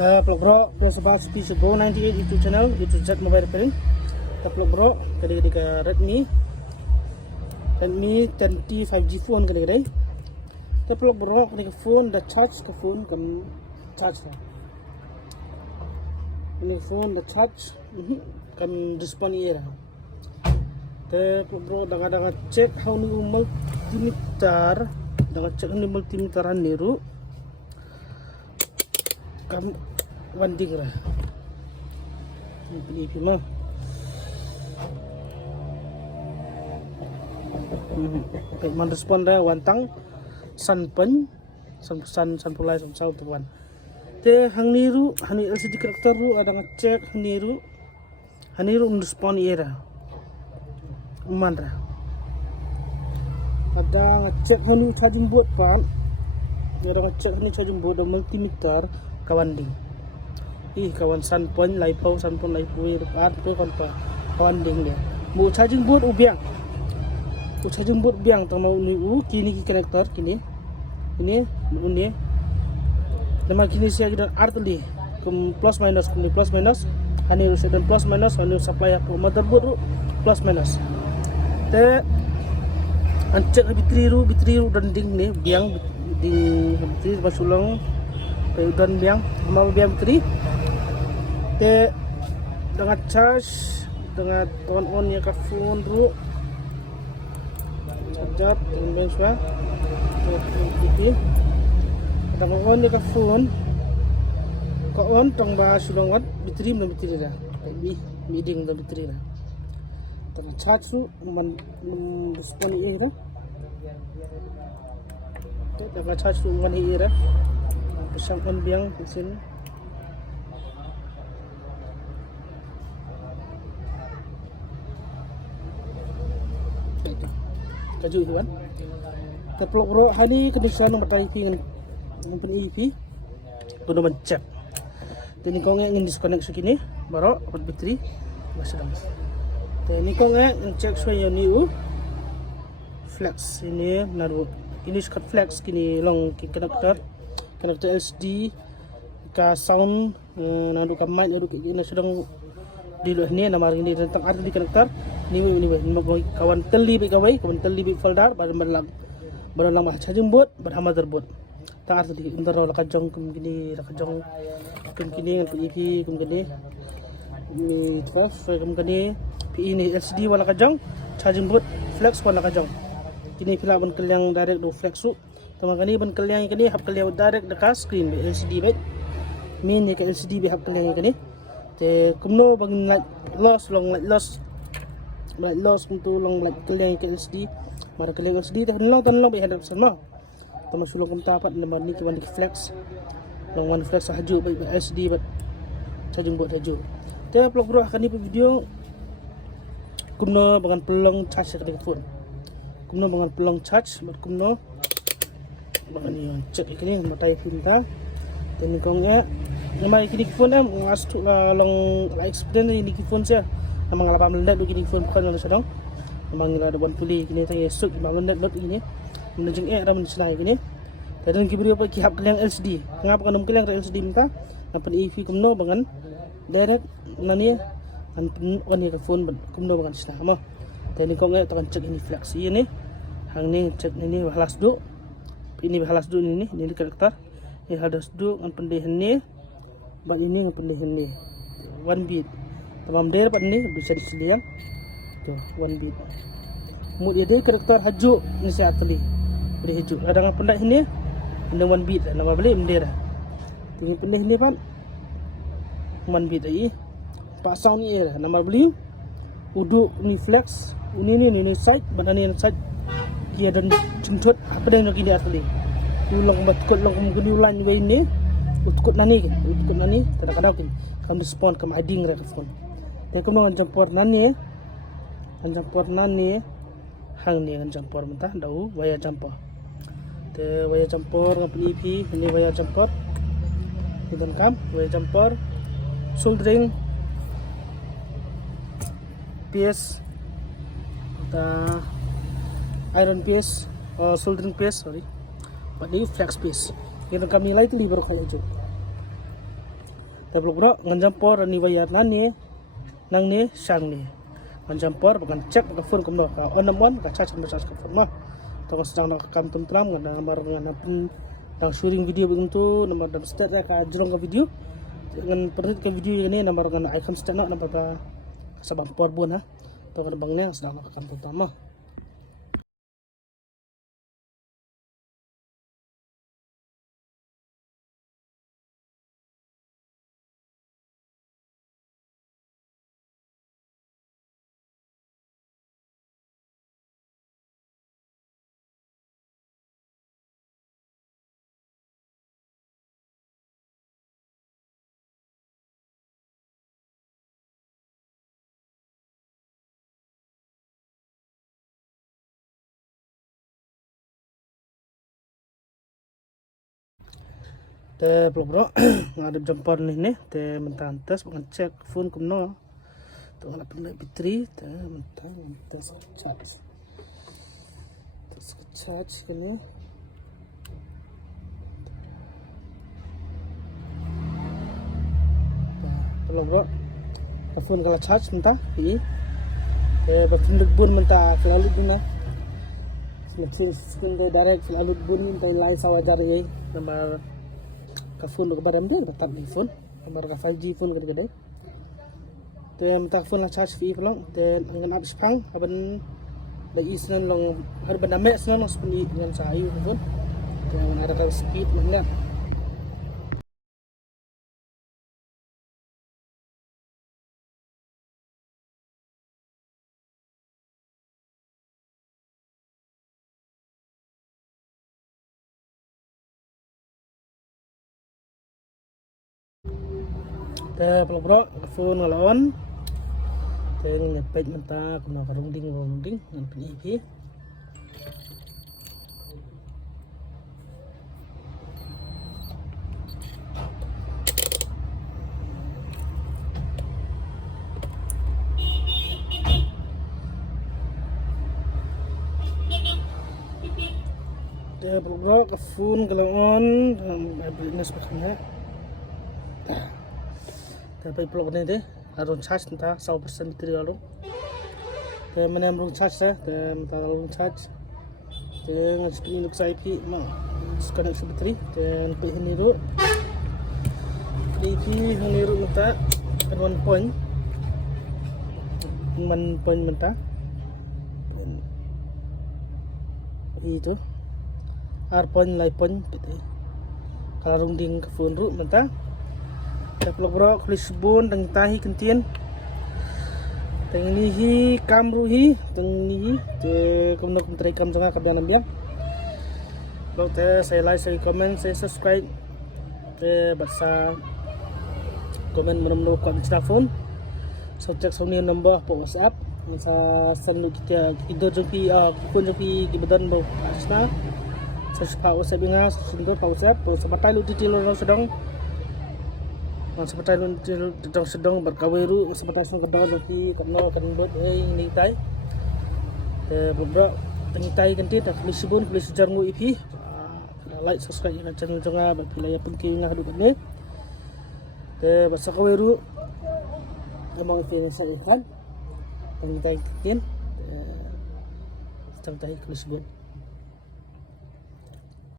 Peluk bro, plus about speech Bo 98 YouTube channel, YouTube Jet Mobile Repairing. Peluk bro, kadang-kadang ke Redmi 10T 5G phone kadang-kadang. Peluk bro, kadang phone dah charge ke phone kan charge lah. Ini phone dah charge kan respond iya lah. Peluk bro, dengan cek how ni multimeter, dengan cek ni multimeteran niru. Kam wanding lah. Ini cuma. Baik respon dah wantang san pulai san tuan. Te hang niru hani LCD karakter ru ada ngecek haniru respon era. Mandra. Ada ngecek hani charging board pan. Ada ngecek hani charging board dan multimeter kawanding. Kawan sanpon laipau repat tu kan pa kawanding dia. Mu charging board ubiang. Tu charging board biang tama ni kini ki connector kini. Ini ni. Nama kini sia kita artli kum plus minus hani dan plus minus hani supply aku motherboard plus minus. Te ancek bitri ru dan ding ni biang di bitri basulong dan biang mau biang bitri. Te dengan charge dengan on ya ka phone ru charge dengan suah itu dengan on ya ka phone ka on tong ba sulong wat bitri dah meeting dah bitri dah dengan charge ru respon ini dah dengan charge ru ini dah pasang on biang mesin. Kaju tuan. Terpeluk bro hari condition nomor IP dengan IP guna mencet. Ini kau ingin disconnect sekini baru dapat bateri masih dalam. Ini kau ingin cek suai yang new flex ini naruh ini cut flex kini long connector LCD ka sound naruh ka mic naruh ini sedang di luar ni nama ini tentang ada di connector ni kawan teli folder baru mah charging board bar motherboard tang arti di intero la kajong kum gini ngan IP kum gini ni 12 kum gini PI ni LCD wala kajong charging board flex wala kajong kini pila ban kelyang direct do flex su tama gani ban kelyang kini hap kelyang direct dekat screen LCD baik main ni ke LCD be hap kelyang kini te kumno bang light loss untuk long light kelyang ke LCD mara kelyang LCD te long be 100% mah tama sulong kum tapat lembar ni kiban di flex long one flex haju baik LCD bat charging board haju te vlog bro akan di video kumno bangan pelong charge ke phone kumno bangan pelong charge bat kumno bangan ni cek ini matai pinta dan kongnya nama kini phone ngastu long experience ini phone saya nama ngalapa melendak do kini phone bukan sedang memang ada ban puli kini tanya esok melendak dot ini menunjuk ada mensenai kini dan kibri apa kihap kelyang LCD ngapa kan kelyang LCD minta nampan EV kumno bangan direct nani an on ya phone kumno bangan sina mah dan kongnya tekan cek ini flex ini hang ni cek ini balas do ini karakter ini hadas do an pendehan ni bat ini pendehan ni one beat tamam dia dapat ni bisa disediakan tu one beat mood dia karakter haju ni saya teli boleh haju ada dengan pendak ini ada one beat nama beli mendera tinggi pendek ni pan one beat ai pak sound ni nama beli uduk ni flex ini side badan ni side dia dan cuncut apa yang nak dia teli ulang batkut long guni ulan we ni utkut nani kadang-kadang kan respond kam hiding ra phone te ko ngan jampor nani hang ni ngan jampor mentah dau waya jampor te waya jampor ngap EP ni waya jampor dan kam waya jampor soldering piece iron piece soldering piece sorry pada flex piece yang kami nilai itu liber kalau aja Tapi bro nganjampor ni wayar nani nang ni sang ni nganjampor bukan cek bukan phone kumno ka on ka charge ka phone mah tong sedang nak kam tentram ngana nomor ngana pun nang sharing video begitu nomor dan start ka jurong ka video dengan perlu ke video ini nomor ngana icon start nak nomor ka sabang por bun ha tong ka bang ni sedang nak kam tentram mah. Te bro ngadep jempol ni te mentan tes bukan cek phone kumno tu ala pun bateri te mentan tes charge kini kalau bro phone kalau charge mentah pi te batun bun mentah selalu dina seleksi screen direct selalu bun mentah lain sawajar ye nomor ka phone ko baram dia batam ni phone nomor ka 5G phone ko gede te mentah phone la charge fi pelong te ngan abis pang aban la isnan long har baname snan long sependi dengan sayu phone te ada ka speed mana te bro phone ngalon te ngepet mentah kena runding ngan PEP te bro ka phone galon brightness paknya tapi plug ni deh harus charge entah 100% bateri lalu te mana yang charge dah te entah lalu charge te screen untuk saya pi mau sekarang bateri te pi ini dulu pi ini dulu entah 1 point mentah itu R point light point gitu kalau runding ke phone ru mentah kalau bro klis bun tang tahi kentien tang ni hi kamru hi tang ni hi te kumno kum try kam janga kabyan ambiang lo te saya like saya comment saya subscribe te basa comment menemui kat telefon so cek soni nombor po WhatsApp sa sanu kita ido jompi kun jompi di badan bo asna sa pa WhatsApp nga sundor pa WhatsApp po sa batay lu detail lo sedang seperti lu sedang berkawiru seperti sedang kedai tapi kono kan bot ini tai te bro tengitai kan ti tak lisibun kulis jarngu ipi like subscribe na channel jonga ba pilaya penting nga hadu kan te basa kawiru among finish sa ikan tengitai kin sedang tai kulis bun